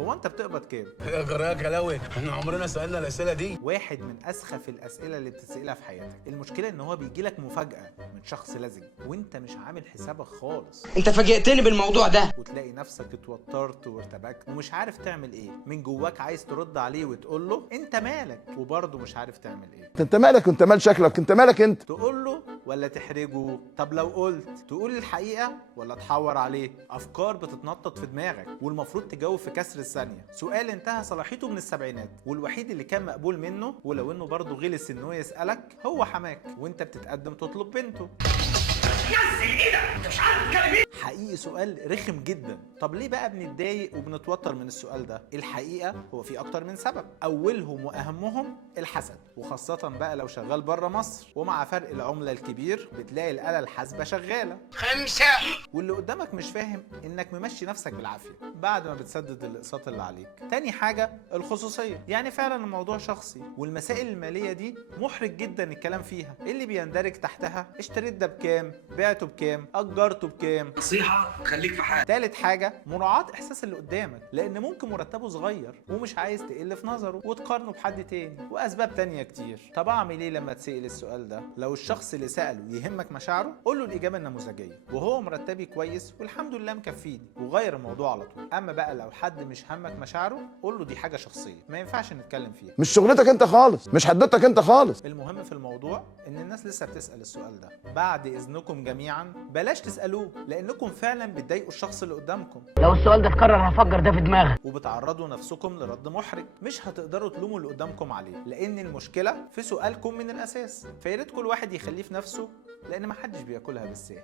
هو انت بتقبض كام؟ يا جرايه كلاوي احنا عمرنا سالنا الاسئله دي. واحد من اسخف الاسئله اللي بتتسالها في حياتك. المشكله ان هو بيجي لك مفاجاه من شخص لزج وانت مش عامل حسابك خالص. انت فاجئتني بالموضوع ده وتلاقي نفسك اتوترت وارتبكت ومش عارف تعمل ايه. من جواك عايز ترد عليه وتقول له انت مالك، وبرضه مش عارف تعمل ايه. انت مالك؟ انت مال شكلك؟ انت مالك انت؟ تقول له ولا تحرجه؟ طب لو قلت تقول الحقيقه ولا تحور عليه؟ افكار بتتنطط في دماغك والمفروض تجاوب في كسر الثانيه. سؤال انتهى صلاحيته من السبعينات والوحيد اللي كان مقبول منه، ولو انه برضه غلس انه يسالك، هو حماك وانت بتتقدم تطلب بنته. نزل ايدك، انت مش عارف تتكلم ايه؟ حقيقي سؤال رخم جدا. طب ليه بقى بنتضايق وبنتوتر من السؤال ده؟ الحقيقه هو في اكتر من سبب، اولهم واهمهم الحسد، وخاصه بقى لو شغال بره مصر ومع فرق العمله الكبير بتلاقي الاله الحاسبه شغاله 5 واللي قدامك مش فاهم انك ممشي نفسك بالعافيه بعد ما بتسدد الاقساط اللي عليك. تاني حاجه الخصوصيه، يعني فعلا الموضوع شخصي، والمسائل الماليه دي محرج جدا الكلام فيها. اللي بيندرج تحتها اشتريت ده بكام، بعته بكام، اجرته بكام. نصيحه خليك في حالك. تالت حاجه مراعاه احساس اللي قدامك، لان ممكن مرتبه صغير ومش عايز تقل في نظره وتقارنه بحد تاني، واسباب تانيه كتير. طب اعمل ايه لما تسال السؤال ده؟ لو الشخص اللي ساله يهمك مشاعره، قول له الاجابه النموذجيه وهو مرتبي كويس والحمد لله مكفيني، وغير الموضوع على طول. اما بقى لو حد مش همك مشاعره، قول له دي حاجه شخصيه ما ينفعش نتكلم فيها، مش شغلتك انت خالص، مش حددتك انت خالص. المهم في الموضوع ان الناس لسه بتسال السؤال ده. بعد اذنكم جميعا بلاش تسالوه، لانكم فعلا بتضايقوا الشخص اللي قدامكم لو السؤال ده اتكرر هفجر ده في دماغك وبتعرضوا نفسكم لرد محرج. مش هتقدروا تلوموا اللي قدامكم عليه، لان المشكله في سؤالكم من الاساس. فياريت كل واحد يخليه في نفسه، لان محدش بياكلها بالسهل.